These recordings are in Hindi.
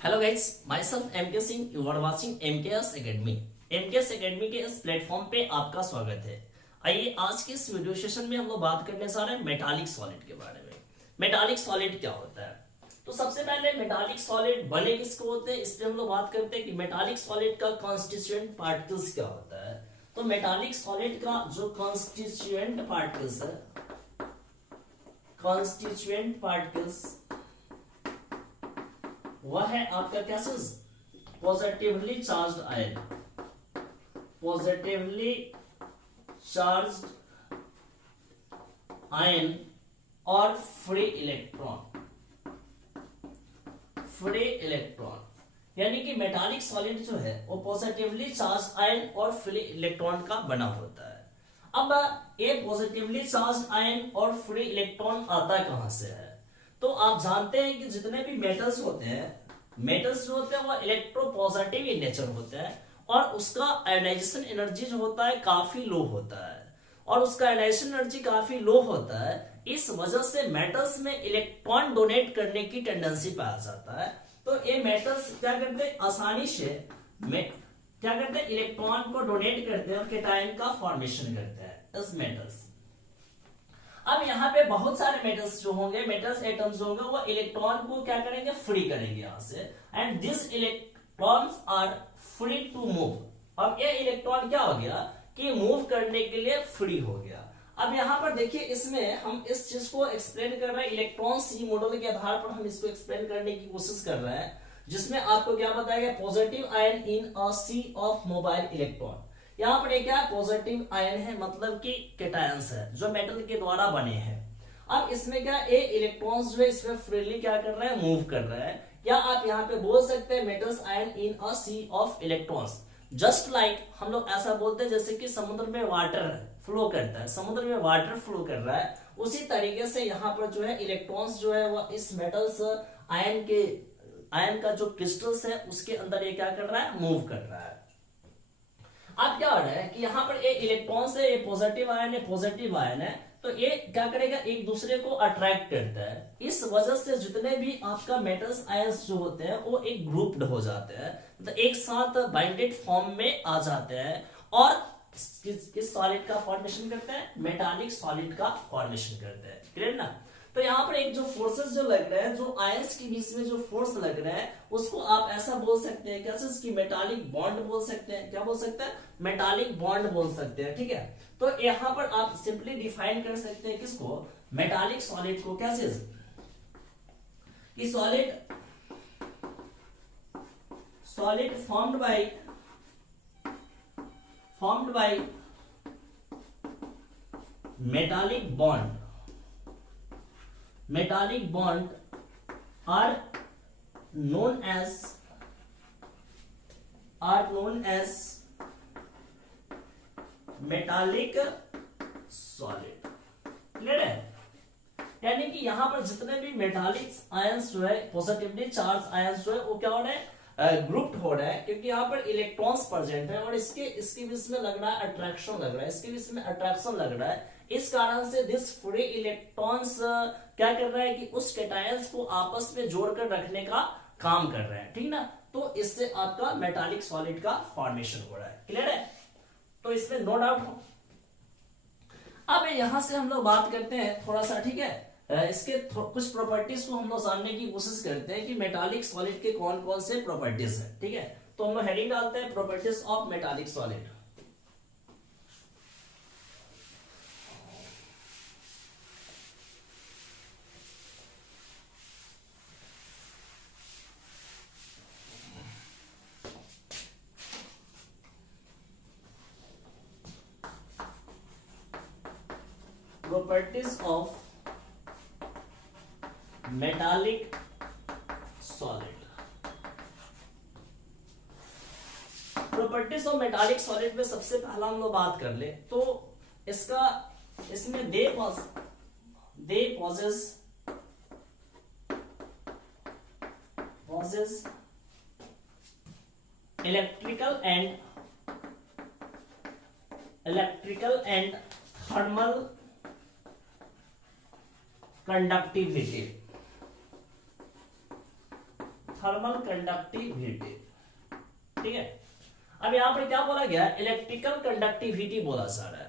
Hello guys, myself MK Singh, you are watching MKS academy. MKS academy के इस प्लेटफॉर्म पे आपका स्वागत है। आइए आज के इस वीडियो सेशन में हम लोग बात करने जा रहे हैं मेटालिक सॉलिड के बारे में। मेटालिक सॉलिड क्या होता है? तो सबसे पहले मेटालिक सॉलिड बने किसको होते हैं, इस पे हम लोग बात करते हैं कि मेटालिक सॉलिड का कॉन्स्टिट्यूएंट पार्टिकल्स क्या होता है। तो मेटालिक सॉलिड का जो कॉन्स्टिट्यूएंट पार्टिकल्स है, कॉन्स्टिट्यूएंट पार्टिकल्स वह है आपका क्या चीज? Positively charged ion, positively charged ion और फ्री इलेक्ट्रॉन, फ्री इलेक्ट्रॉन। यानी कि मेटालिक सॉलिड जो है वो पॉजिटिवली चार्ज आयन और फ्री इलेक्ट्रॉन का बना होता है। अब ये पॉजिटिवली चार्ज आयन और फ्री इलेक्ट्रॉन आता कहां से है? तो आप जानते हैं कि जितने भी मेटल्स होते हैं, मेटल्स जो होते हैं वो इलेक्ट्रोपॉजिटिव इन नेचर होते हैं और उसका आयोनाइजेशन एनर्जी जो होता है काफी लो होता है, और उसका आयोनाइजेशन एनर्जी काफी लो होता है। इस वजह से मेटल्स में इलेक्ट्रॉन डोनेट करने की टेंडेंसी पाया जाता है। तो ये मेटल्स क्या करते हैं, आसानी से क्या करते हैं, इलेक्ट्रॉन को डोनेट करते हैं और केटायन का फॉर्मेशन करते हैं इस मेटल्स। अब यहाँ पे बहुत सारे मेटल्स जो होंगे, मेटल्स एटम्स जो होंगे, वो इलेक्ट्रॉन को क्या करेंगे, फ्री करेंगे यहाँ से, and this electrons are free to move. अब ये इलेक्ट्रॉन क्या हो गया कि मूव करने के लिए फ्री हो गया। अब यहाँ पर देखिए, इसमें हम इस चीज को एक्सप्लेन कर रहे हैं, इलेक्ट्रॉन सी मॉडल के आधार पर हम इसको एक्सप्लेन करने की कोशिश कर रहे हैं, जिसमें आपको क्या बताया गया, positive ion in a sea of mobile electron. यहाँ पर एक क्या पॉजिटिव आयन है, मतलब कि कैटायंस है जो मेटल के द्वारा बने हैं। अब इसमें क्या ए इलेक्ट्रॉन्स जो है इसमें फ्रीली क्या कर रहे हैं, मूव कर रहे हैं, या आप यहाँ पे बोल सकते हैं metals ion in a sea of electrons. Just like हम लोग ऐसा बोलते हैं जैसे कि समुद्र में वाटर फ्लो करता है, समुद्र में वाटर फ्लो कर रहा है, उसी तरीके से यहाँ पर जो है इलेक्ट्रॉन्स जो है वो इस मेटल्स आयन का जो क्रिस्टल्स है उसके अंदर ये क्या कर रहा है, मूव कर रहा है। अब क्या हो रहा है कि यहाँ पर एक इलेक्ट्रॉन से ये पॉजिटिव आयन है, पॉजिटिव आयन है, तो ये क्या करेगा, एक दूसरे को अट्रैक्ट करता है। इस वजह से जितने भी आपका मेटल्स आयंस जो होते हैं वो एक ग्रुप्ड हो जाते हैं, मतलब एक साथ बाइंडेड फॉर्म में आ जाते हैं, और किस सॉलिड का फॉर्मेशन करते हैं, मेटालिक सॉलिड का फॉर्मेशन करते हैं। क्लियर ना? तो यहाँ पर एक जो फोर्सेस जो लग रहे हैं, जो आयंस के बीच में जो फोर्स लग रहा है, उसको आप ऐसा बोल सकते हैं कैसे कि मेटालिक बॉन्ड बोल सकते हैं। क्या बोल सकते हैं, मेटालिक बॉन्ड बोल सकते हैं। ठीक है, तो यहाँ पर आप सिंपली डिफाइन कर सकते हैं किसको, मेटालिक सॉलिड को। क्या चीज कि solid formed by metallic bond are known as metallic solid. Clear है? यानी कि यहां पर जितने भी मेटालिक आयंस जो है, पॉजिटिवली चार्ज आयंस जो है, वो क्या हो रहे हैं, ग्रुप्ड हो रहा है, क्योंकि यहाँ पर इलेक्ट्रॉन्स प्रेजेंट है और इसके बीच में लग रहा है अट्रैक्शन लग रहा है, इसके बीच में अट्रैक्शन लग रहा है। इस कारण से दिस फ्री इलेक्ट्रॉन्स क्या कर रहा है कि उस कैटायंस को आपस में जोड़कर रखने का काम कर रहे हैं। ठीक ना? तो इससे आपका मेटालिक सॉलिड का फॉर्मेशन हो रहा है। क्लियर है? तो इसमें नो डाउट हो। अब यहां से हम लोग बात करते हैं थोड़ा सा, ठीक है, इसके कुछ प्रॉपर्टीज को हम लोग जानने की कोशिश करते हैं कि मेटालिक सॉलिड के कौन कौन से प्रॉपर्टीज हैं। ठीक है, तो हम लोग हेडिंग डालते हैं properties of metallic solid. Properties of metallic solid। Properties of metallic solid में सबसे पहला हम लोग बात कर ले तो इसमें they possess electrical and thermal conductivity. Thermal conductivity. ठीक है, अब यहाँ पर क्या बोला गया, इलेक्ट्रिकल कंडक्टिविटी बोला जा रहा है।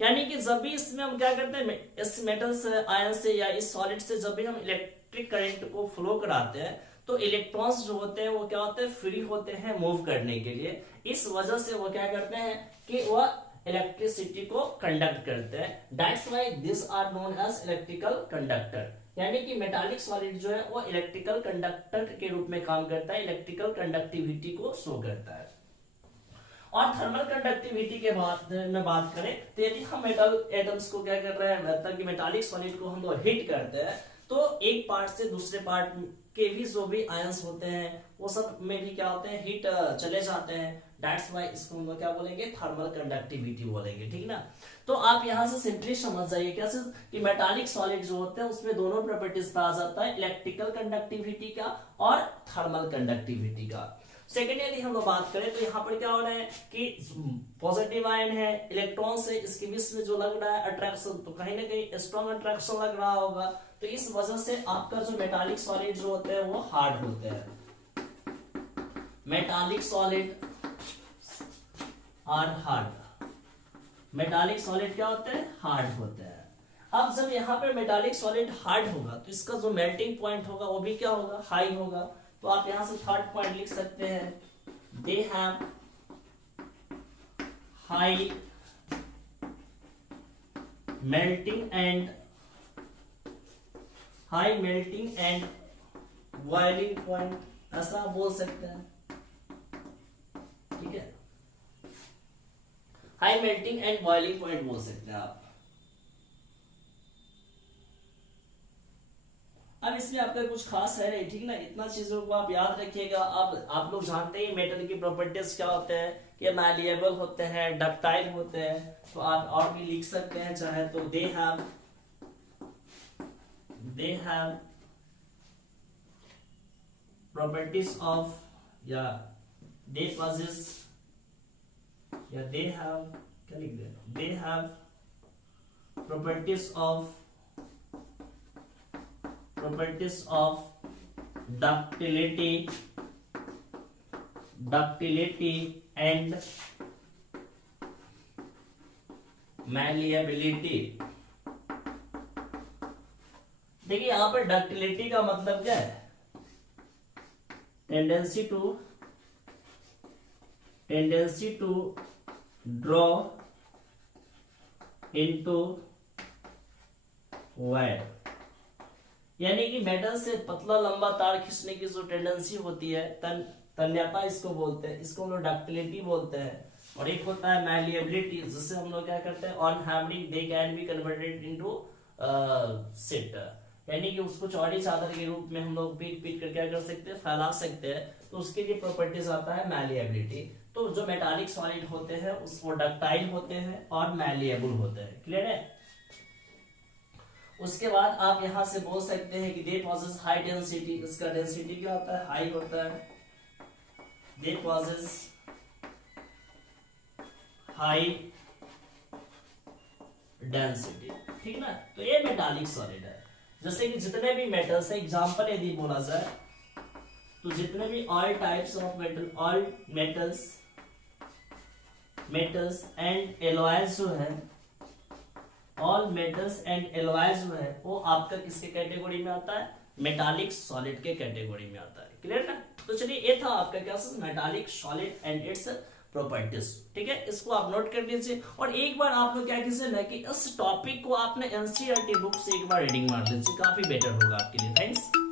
यानी कि जब भी इसमें हम क्या करते हैं, इस मेटल से, आयन से या इस सॉलिड से जब भी हम इलेक्ट्रिक करंट को फ्लो कराते हैं तो इलेक्ट्रॉन्स जो होते हैं वो क्या होते हैं, फ्री होते हैं मूव करने के लिए। इस वजह से वो क्या करते हैं कि वह इलेक्ट्रिसिटी को कंडक्ट करते हैं। That's why this are known as electrical conductor. यानी कि मेटालिक सॉलिड जो है वो इलेक्ट्रिकल कंडक्टर के रूप में काम करता है, इलेक्ट्रिकल कंडक्टिविटी को शो करता है। और थर्मल कंडक्टिविटी के बाद में बात करें तो यदि हम मेटल एटम्स को क्या कर रहे हैं, मतलब कि मेटालिक सॉलिड को हम लोग हिट करते हैं तो एक पार्ट से दूसरे पार्ट के भी जो भी आयंस होते हैं वो सब में भी क्या होते हैं, हीट चले जाते हैं। दैट्स व्हाई इसको हम लोग क्या बोलेंगे, थर्मल कंडक्टिविटी बोलेंगे। ठीक ना, तो आप यहां से सिंपली समझ जाइए कैसे कि मेटालिक सॉलिड जो होते हैं उसमें दोनों प्रॉपर्टीज पाया जाता है, इलेक्ट्रिकल कंडक्टिविटी का और थर्मल कंडक्टिविटी का। सेकेंड यदि हम लोग बात करें तो यहाँ पर क्या हो रहा है कि पॉजिटिव आयन है, इलेक्ट्रॉन से इसके बीच में जो लग रहा है अट्रैक्शन, तो कहीं ना कहीं स्ट्रॉन्ग अट्रैक्शन लग रहा होगा। तो इस वजह से आपका जो मेटालिक सॉलिड जो होते हैं वो हार्ड होते हैं। Metallic solid are hard. Metallic solid क्या होते हैं, हार्ड होते हैं। अब जब यहाँ पे मेटालिक सॉलिड हार्ड होगा तो इसका जो मेल्टिंग पॉइंट होगा वो भी क्या होगा, हाई होगा। तो आप यहां से थर्ड पॉइंट लिख सकते हैं, they have high melting and boiling point, ऐसा आप बोल सकते हैं। ठीक है, high melting and boiling point बोल सकते हैं आप। अब इसमें आपका कुछ खास है नहीं, ठीक ना, इतना चीजों को आप याद रखिएगा। अब आप लोग जानते ही मेटल की प्रॉपर्टीज क्या होते हैं कि मैलिएबल होते हैं, डक्टाइल होते हैं। तो आप और भी लिख सकते हैं चाहे तो, दे हैव प्रॉपर्टीज ऑफ, या दे पॉजेस, या दे हैव, क्या लिख देना, they have properties of ductility and malleability। देखिए यहां पर डक्टिलिटी का मतलब क्या है, tendency to draw into wire. यानी कि मेटल से पतला लंबा तार खींचने की जो टेंडेंसी होती है, तन्यता इसको बोलते हैं, इसको हम लोग डक्टिलिटी बोलते हैं। और एक होता है मैलिएबिलिटी, जिससे हम लोग क्या करते हैं, on hammering they can be converted into sheet. यानी कि उसको चौड़ी चादर के रूप में हम लोग पीट कर क्या कर सकते हैं, फैला सकते हैं। तो उसके लिए प्रॉपर्टीज आता है मैलिएबिलिटी। तो जो मेटालिक सॉलिड होते हैं उसको डक्टाइल होते हैं और मैलिएबल होते हैं। क्लियर है। उसके बाद आप यहां से बोल सकते हैं कि दे पॉजेस हाई डेंसिटी। इसका डेंसिटी क्या होता है, हाई होता है। दे पॉजेस हाई डेंसिटी, ठीक ना। तो ये मेटालिक सॉलिड है। जैसे कि जितने भी मेटल्स है, एग्जांपल यदि बोला जाए तो जितने भी all types of metal, all metals and alloys जो है, ऑल मेटल्स एंड एलॉयज जो है वो आपका किसके कैटेगरी में आता है, मेटालिक सॉलिड के कैटेगरी में आता है। क्लियर ना। तो चलिए ये था आपका क्या, metallic solid and its properties. ठीक है, इसको आप नोट कर लीजिए। और एक बार आप लोग क्या कीजिए ना कि इस टॉपिक को आपने एनसीईआरटी बुक से एक बार रीडिंग मार लीजिए, काफी बेटर होगा आपके लिए। थैंक्स।